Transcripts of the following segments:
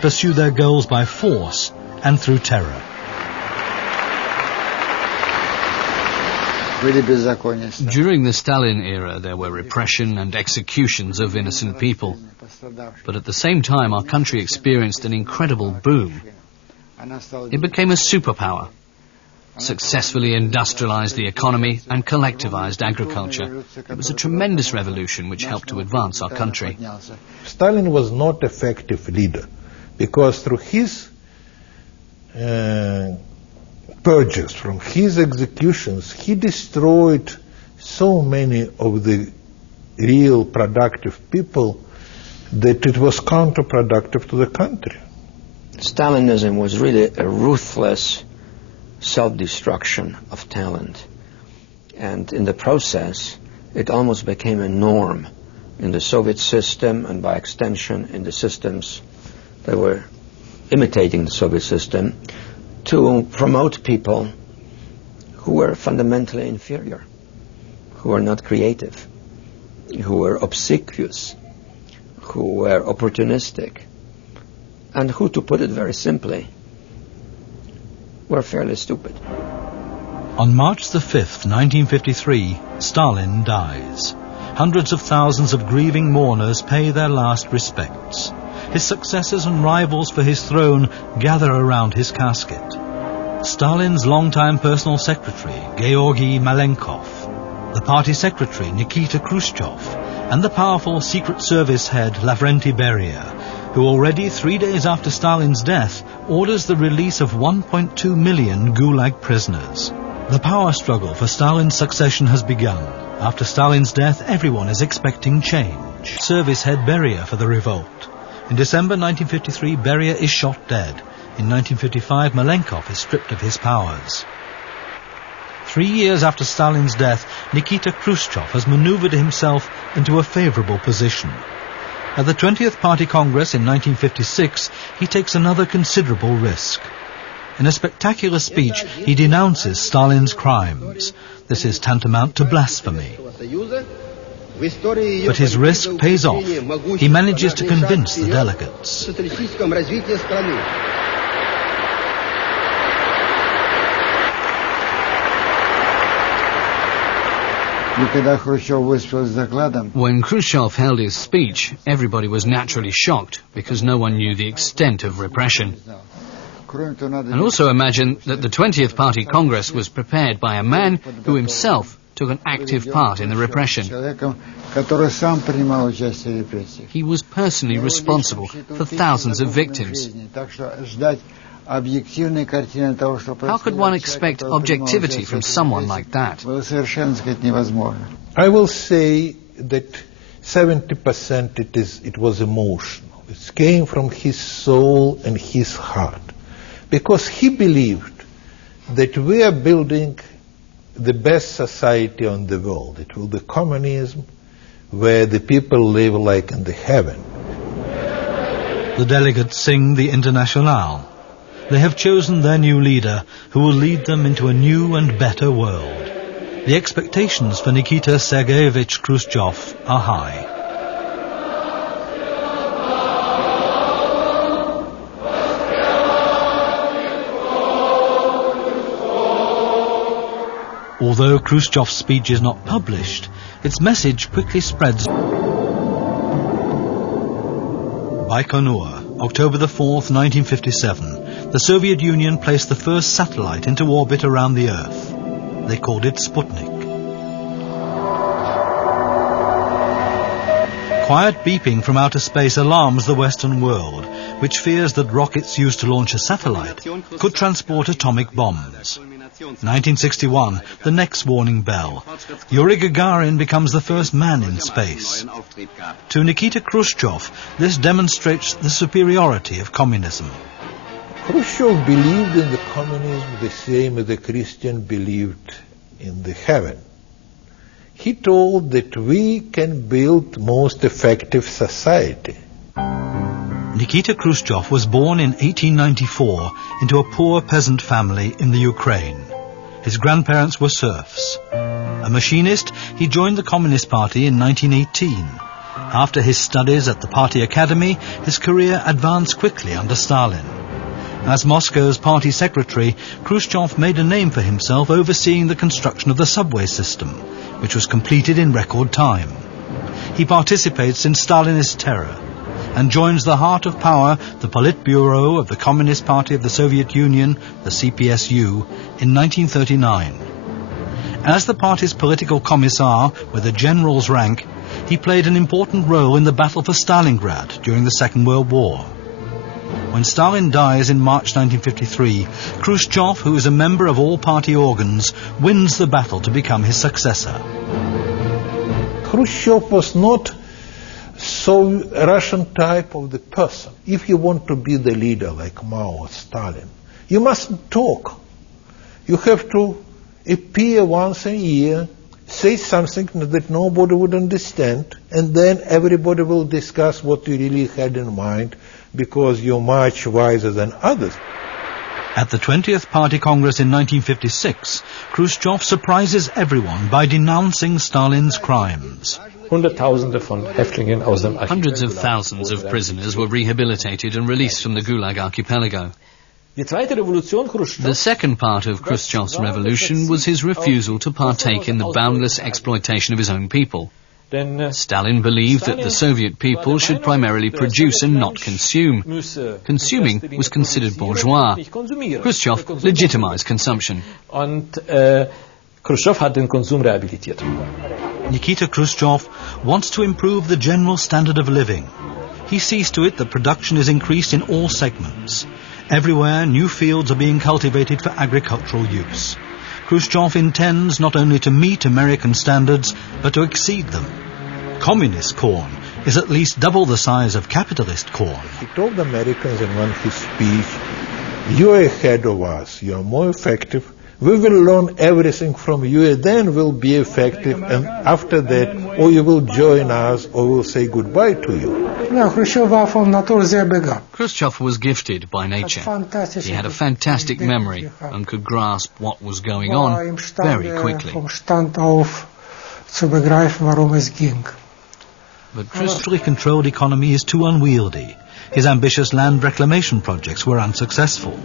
would pursue their goals by force and through terror. During the Stalin era, there were repression and executions of innocent people. But at the same time, our country experienced an incredible boom. It became a superpower, successfully industrialized the economy and collectivized agriculture. It was a tremendous revolution which helped to advance our country. Stalin was not an effective leader because through his purges, from his executions, he destroyed so many of the real productive people that it was counterproductive to the country. Stalinism was really a ruthless self-destruction of talent. And in the process, it almost became a norm in the Soviet system and by extension in the systems that were imitating the Soviet system to promote people who were fundamentally inferior, who were not creative, who were obsequious, who were opportunistic, and who, to put it very simply, were fairly stupid. On March the 5th, 1953, Stalin dies. Hundreds of thousands of grieving mourners pay their last respects. His successors and rivals for his throne gather around his casket. Stalin's longtime personal secretary, Georgy Malenkov, the party secretary, Nikita Khrushchev, and the powerful Secret Service head, Lavrenti Beria, who already 3 days after Stalin's death orders the release of 1.2 million Gulag prisoners. The power struggle for Stalin's succession has begun. After Stalin's death, everyone is expecting change. Service head Beria for the revolt. In December 1953, Beria is shot dead. In 1955, Malenkov is stripped of his powers. 3 years after Stalin's death, Nikita Khrushchev has maneuvered himself into a favorable position. At the 20th Party Congress in 1956, he takes another considerable risk. In a spectacular speech, he denounces Stalin's crimes. This is tantamount to blasphemy. But his risk pays off. He manages to convince the delegates. When Khrushchev held his speech, everybody was naturally shocked because no one knew the extent of repression. And also imagine that the 20th Party Congress was prepared by a man who himself took an active part in the repression. He was personally responsible for thousands of victims. How could one expect objectivity from someone like that? I will say that 70% it was emotional. It came from his soul and his heart. Because he believed that we are building the best society on the world. It will be communism, where the people live like in the heaven. The delegates sing the Internationale. They have chosen their new leader, who will lead them into a new and better world. The expectations for Nikita Sergeyevich Khrushchev are high. Although Khrushchev's speech is not published, its message quickly spreads. Baikonur, October the 4th, 1957. The Soviet Union placed the first satellite into orbit around the Earth. They called it Sputnik. Quiet beeping from outer space alarms the Western world, which fears that rockets used to launch a satellite could transport atomic bombs. 1961, the next warning bell. Yuri Gagarin becomes the first man in space. To Nikita Khrushchev, this demonstrates the superiority of communism. Khrushchev believed in the communism the same as the Christian believed in the heaven. He told that we can build most effective society. Nikita Khrushchev was born in 1894 into a poor peasant family in the Ukraine. His grandparents were serfs. A machinist, he joined the Communist Party in 1918. After his studies at the party academy, his career advanced quickly under Stalin. As Moscow's party secretary, Khrushchev made a name for himself overseeing the construction of the subway system, which was completed in record time. He participates in Stalinist terror and joins the heart of power, the Politburo of the Communist Party of the Soviet Union, the CPSU, in 1939. As the party's political commissar with a general's rank, he played an important role in the battle for Stalingrad during the Second World War. When Stalin dies in March 1953, Khrushchev, who is a member of all party organs, wins the battle to become his successor. Khrushchev was not so Russian type of the person. If you want to be the leader like Mao or Stalin, you mustn't talk. You have to appear once a year, say something that nobody would understand, and then everybody will discuss what you really had in mind, because you're much wiser than others. At the 20th Party Congress in 1956, Khrushchev surprises everyone by denouncing Stalin's crimes. Hundreds of thousands of prisoners were rehabilitated and released from the Gulag archipelago. The second part of Khrushchev's revolution was his refusal to partake in the boundless exploitation of his own people. Stalin believed that the Soviet people should primarily produce and not consume. Consuming was considered bourgeois. Khrushchev legitimized consumption. Nikita Khrushchev wants to improve the general standard of living. He sees to it that production is increased in all segments. Everywhere, new fields are being cultivated for agricultural use. Khrushchev intends not only to meet American standards, but to exceed them. Communist corn is at least double the size of capitalist corn. He told the Americans in one of his speech, "You are ahead of us, you are more effective. We will learn everything from you, and then we'll be effective, and after that, or you will join us, or we'll say goodbye to you." Khrushchev was gifted by nature. He had a fantastic memory and could grasp what was going on very quickly. But Khrushchev's controlled economy is too unwieldy. His ambitious land reclamation projects were unsuccessful.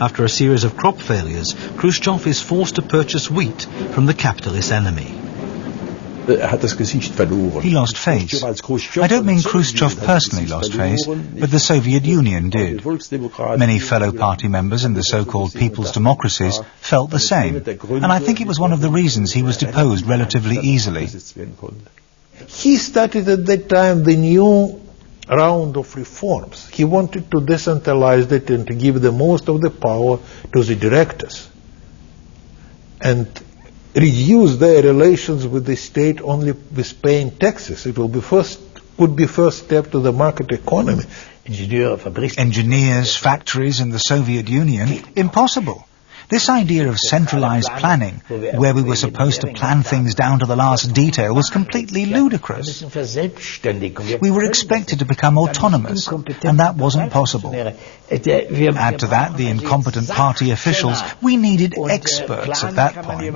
After a series of crop failures, Khrushchev is forced to purchase wheat from the capitalist enemy. He lost face. I don't mean Khrushchev personally lost face, but the Soviet Union did. Many fellow party members in the so-called people's democracies felt the same, and I think it was one of the reasons he was deposed relatively easily. He started at that time the new round of reforms. He wanted to decentralize it and to give the most of the power to the directors and reduce their relations with the state only with paying taxes. It would be first step to the market economy. Engineers, factories in the Soviet Union, impossible. This idea of centralized planning, where we were supposed to plan things down to the last detail, was completely ludicrous. We were expected to become autonomous, and that wasn't possible. Add to that the incompetent party officials. We needed experts at that point.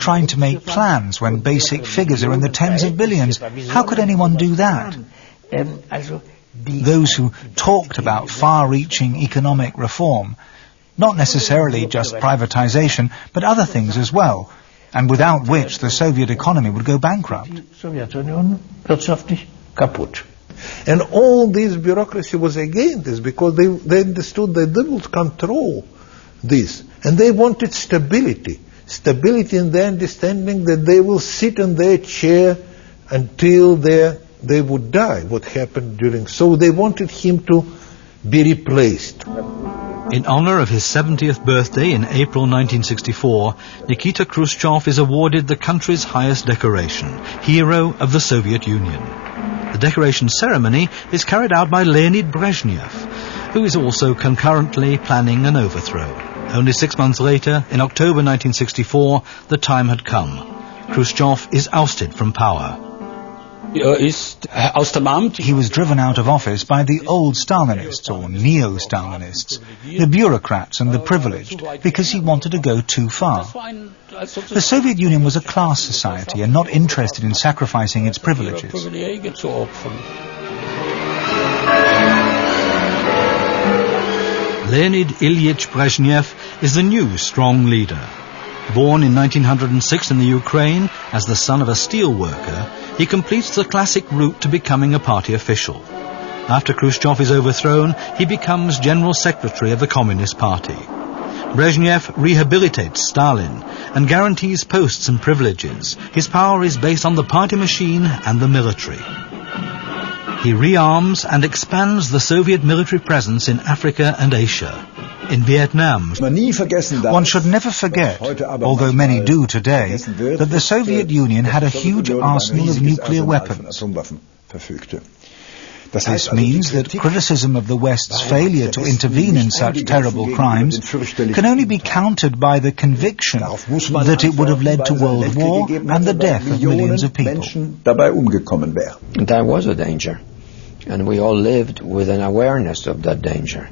Trying to make plans when basic figures are in the tens of billions. How could anyone do that? Those who talked about far-reaching economic reform, not necessarily just privatization, but other things as well, and without which the Soviet economy would go bankrupt. And all this bureaucracy was against this, because they understood that they would control this, and they wanted stability. Stability in the understanding that they will sit in their chair until they would die, what happened during. So they wanted him to be replaced. In honor of his 70th birthday in April 1964, Nikita Khrushchev is awarded the country's highest decoration, Hero of the Soviet Union. The decoration ceremony is carried out by Leonid Brezhnev, who is also concurrently planning an overthrow. Only 6 months later, in October 1964, the time had come. Khrushchev is ousted from power. He was driven out of office by the old Stalinists, or neo-Stalinists, the bureaucrats and the privileged, because he wanted to go too far. The Soviet Union was a class society and not interested in sacrificing its privileges. Leonid Ilyich Brezhnev is the new strong leader. Born in 1906 in the Ukraine as the son of a steel worker, he completes the classic route to becoming a party official. After Khrushchev is overthrown, he becomes General Secretary of the Communist Party. Brezhnev rehabilitates Stalin and guarantees posts and privileges. His power is based on the party machine and the military. He rearms and expands the Soviet military presence in Africa and Asia. In Vietnam, one should never forget, although many do today, that the Soviet Union had a huge arsenal of nuclear weapons. This means that criticism of the West's failure to intervene in such terrible crimes can only be countered by the conviction that it would have led to world war and the death of millions of people. That was a danger, and we all lived with an awareness of that danger.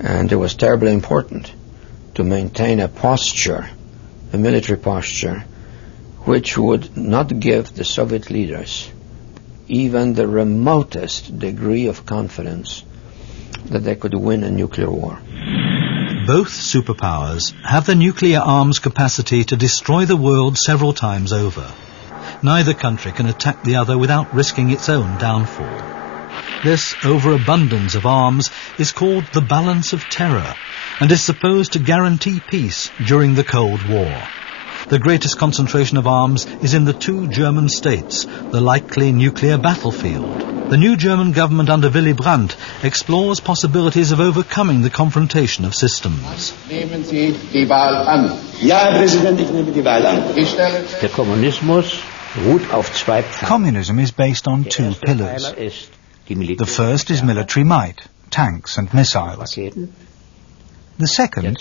And it was terribly important to maintain a posture, a military posture, which would not give the Soviet leaders even the remotest degree of confidence that they could win a nuclear war. Both superpowers have the nuclear arms capacity to destroy the world several times over. Neither country can attack the other without risking its own downfall. This overabundance of arms is called the balance of terror and is supposed to guarantee peace during the Cold War. The greatest concentration of arms is in the two German states, the likely nuclear battlefield. The new German government under Willy Brandt explores possibilities of overcoming the confrontation of systems. Nehmen Sie die Wahl an. Ja, Herr Präsident, ich nehme die Wahl an. Der Kommunismus ruht auf zwei Pfeilen. Communism is based on two pillars. The first is military might, tanks and missiles. The second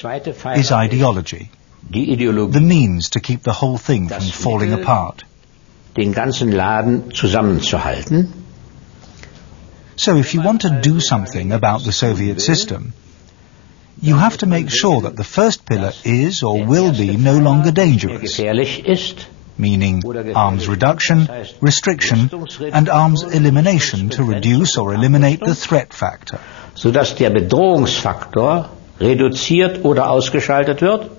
is ideology, the means to keep the whole thing from falling apart. Den ganzen Laden zusammenzuhalten. So if you want to do something about the Soviet system, you have to make sure that the first pillar is or will be no longer dangerous, meaning arms reduction, restriction, and arms elimination to reduce or eliminate the threat factor. Sodass der Bedrohungsfaktor reduziert oder ausgeschaltet wird.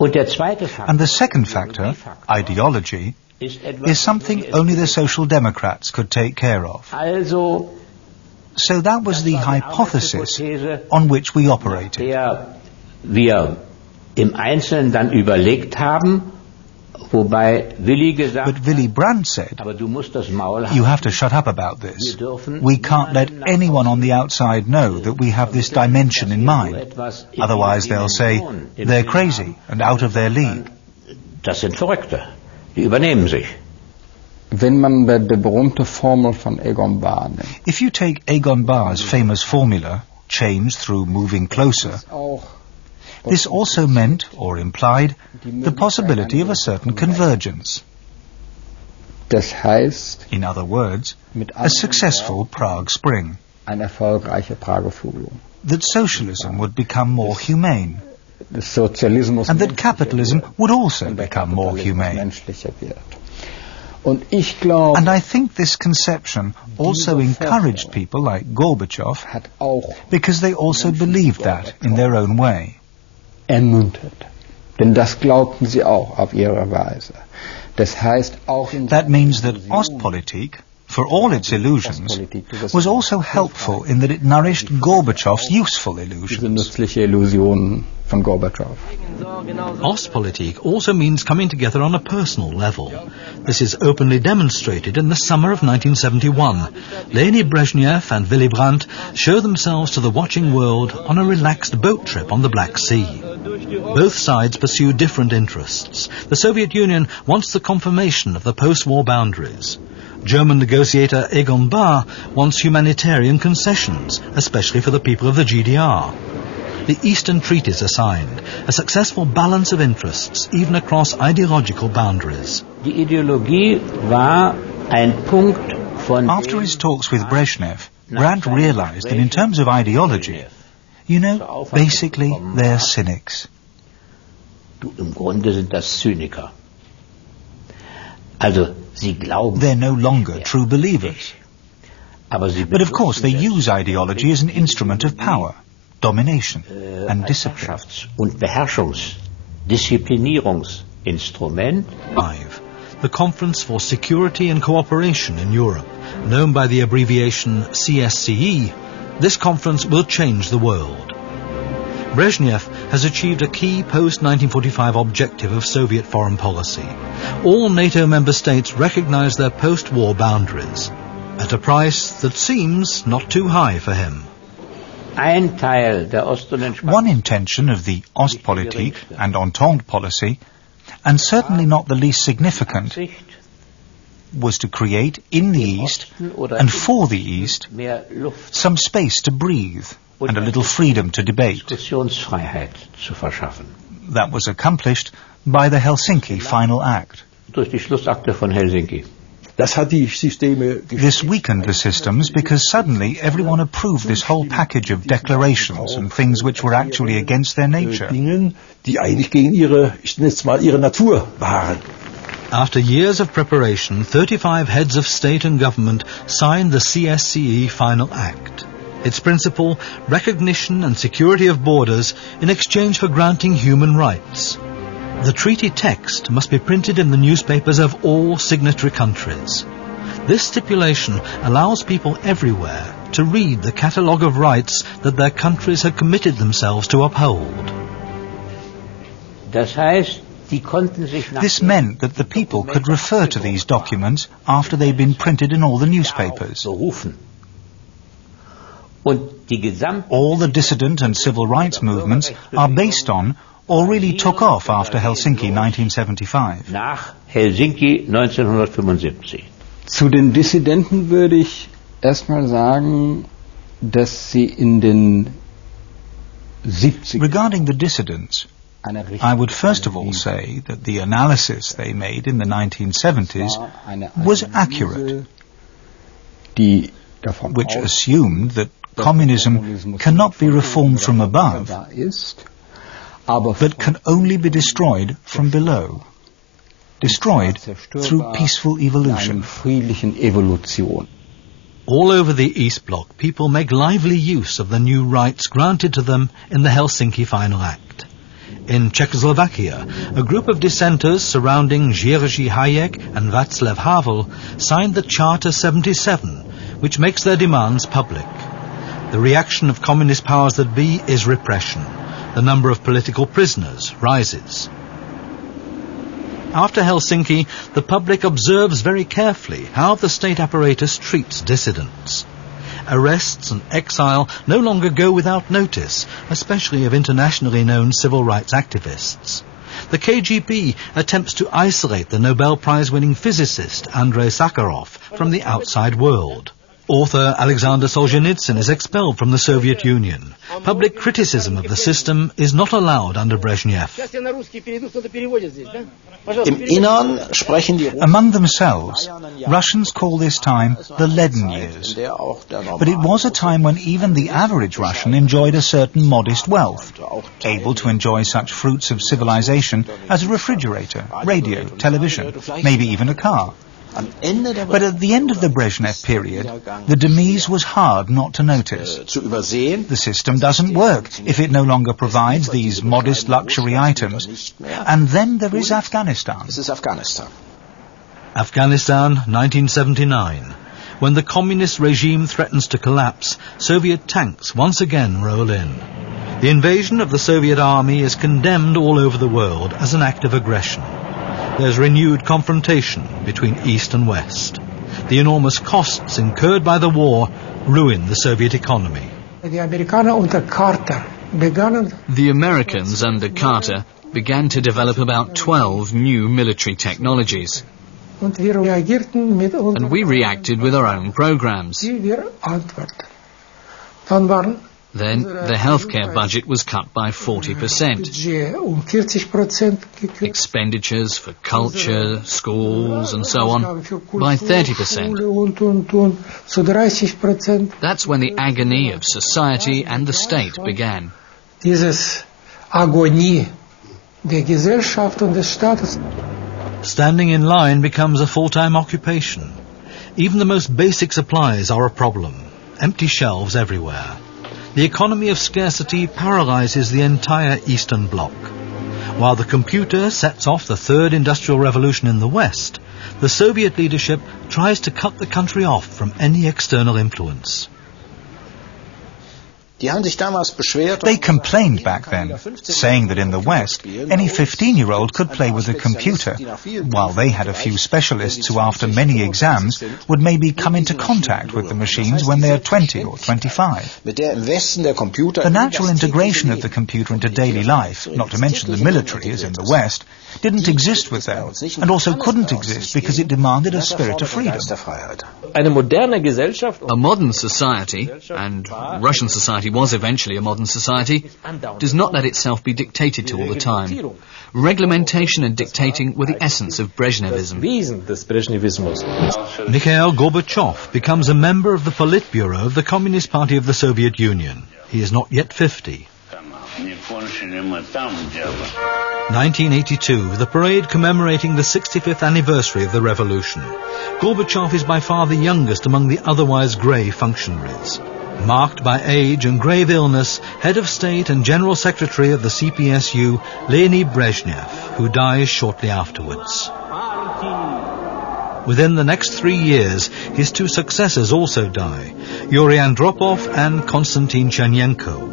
And the second factor, ideology, is something only the Social Democrats could take care of. So that was the hypothesis on which we operated. Wir im Einzelnen dann überlegt haben, wobei Willy gesagt But Willy Brandt said, you have to shut up about this. We can't let anyone on the outside know that we have this dimension in mind. Otherwise they'll say, they're crazy and out of their league. Das sind Verrückte, die übernehmen sich. If you take Egon Bahr's famous formula, change through moving closer, this also meant, or implied, the possibility of a certain convergence. In other words, a successful Prague Spring. That socialism would become more humane, and that capitalism would also become more humane. And I think this conception also encouraged people like Gorbachev, because they also believed that in their own way. Denn das glaubten sie auch auf ihre Weise. Das heißt auch in That means that Ostpolitik, for all its illusions, was also helpful in that it nourished Gorbachev's useful illusions. Von Gorbachev. Ostpolitik also means coming together on a personal level. This is openly demonstrated in the summer of 1971. Leonid Brezhnev and Willy Brandt show themselves to the watching world on a relaxed boat trip on the Black Sea. Both sides pursue different interests. The Soviet Union wants the confirmation of the post-war boundaries. German negotiator Egon Bahr wants humanitarian concessions, especially for the people of the GDR. The Eastern Treaties are signed, a successful balance of interests, even across ideological boundaries. Die Ideologie war After his talks with Brezhnev, Brandt realized that in terms of ideology, basically they're cynics. They're no longer true believers. But of course they use ideology as an instrument of power, domination and discipline. 5. The Conference for Security and Cooperation in Europe, known by the abbreviation CSCE, this conference will change the world. Brezhnev has achieved a key post-1945 objective of Soviet foreign policy. All NATO member states recognize their post-war boundaries, at a price that seems not too high for him. One intention of the Ostpolitik and Entente policy, and certainly not the least significant, was to create in the East and for the East some space to breathe and a little freedom to debate. That was accomplished by the Helsinki Final Act. This weakened the systems because suddenly everyone approved this whole package of declarations and things which were actually against their nature. After years of preparation, 35 heads of state and government signed the CSCE Final Act. Its principle, recognition and security of borders in exchange for granting human rights. The treaty text must be printed in the newspapers of all signatory countries. This stipulation allows people everywhere to read the catalogue of rights that their countries had committed themselves to uphold. This meant that the people could refer to these documents after they'd been printed in all the newspapers. All the dissident and civil rights movements are based on or really took off after Helsinki 1975. Zu den Dissidenten würde ich erstmal sagen, dass sie in den 70ern... Regarding the dissidents, I would first of all say that the analysis they made in the 1970s was accurate, which assumed that communism cannot be reformed from above, but can only be destroyed from below, destroyed through peaceful evolution. All over the East Bloc, people make lively use of the new rights granted to them in the Helsinki Final Act. In Czechoslovakia, a group of dissenters surrounding Jerzy Hayek and Václav Havel signed the Charter 77, which makes their demands public. The reaction of communist powers that be is repression. The number of political prisoners rises. After Helsinki, the public observes very carefully how the state apparatus treats dissidents. Arrests and exile no longer go without notice, especially of internationally known civil rights activists. The KGB attempts to isolate the Nobel Prize-winning physicist Andrei Sakharov from the outside world. Author Alexander Solzhenitsyn is expelled from the Soviet Union. Public criticism of the system is not allowed under Brezhnev. Among themselves, Russians call this time the Leaden Years. But it was a time when even the average Russian enjoyed a certain modest wealth, able to enjoy such fruits of civilization as a refrigerator, radio, television, maybe even a car. But at the end of the Brezhnev period, the demise was hard not to notice. The system doesn't work if it no longer provides these modest luxury items. And then there is Afghanistan. Afghanistan, 1979. When the communist regime threatens to collapse, Soviet tanks once again roll in. The invasion of the Soviet army is condemned all over the world as an act of aggression. There's renewed confrontation between East and West. The enormous costs incurred by the war ruin the Soviet economy. The Americans under Carter began to develop about 12 new military technologies. And we reacted with our own programs. Then the healthcare budget was cut by 40%. Expenditures for culture, schools and so on by 30%. That's when the agony of society and the state began. Standing in line becomes a full-time occupation. Even the most basic supplies are a problem. Empty shelves everywhere. The economy of scarcity paralyzes the entire Eastern Bloc. While the computer sets off the third industrial revolution in the West, the Soviet leadership tries to cut the country off from any external influence. They complained back then, saying that in the West, any 15-year-old could play with a computer, while they had a few specialists who, after many exams, would maybe come into contact with the machines when they are 20 or 25. The natural integration of the computer into daily life, not to mention the military as in the West, didn't exist with them, and also couldn't exist because it demanded a spirit of freedom. A modern society, and Russian society was eventually a modern society, does not let itself be dictated to all the time. Reglementation and dictating were the essence of Brezhnevism. Mikhail Gorbachev becomes a member of the Politburo of the Communist Party of the Soviet Union. He is not yet 50. 1982, the parade commemorating the 65th anniversary of the revolution. Gorbachev is by far the youngest among the otherwise grey functionaries. Marked by age and grave illness, head of state and general secretary of the CPSU, Leonid Brezhnev, who dies shortly afterwards. Within the next 3 years, his two successors also die, Yuri Andropov and Konstantin Chernenko.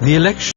The election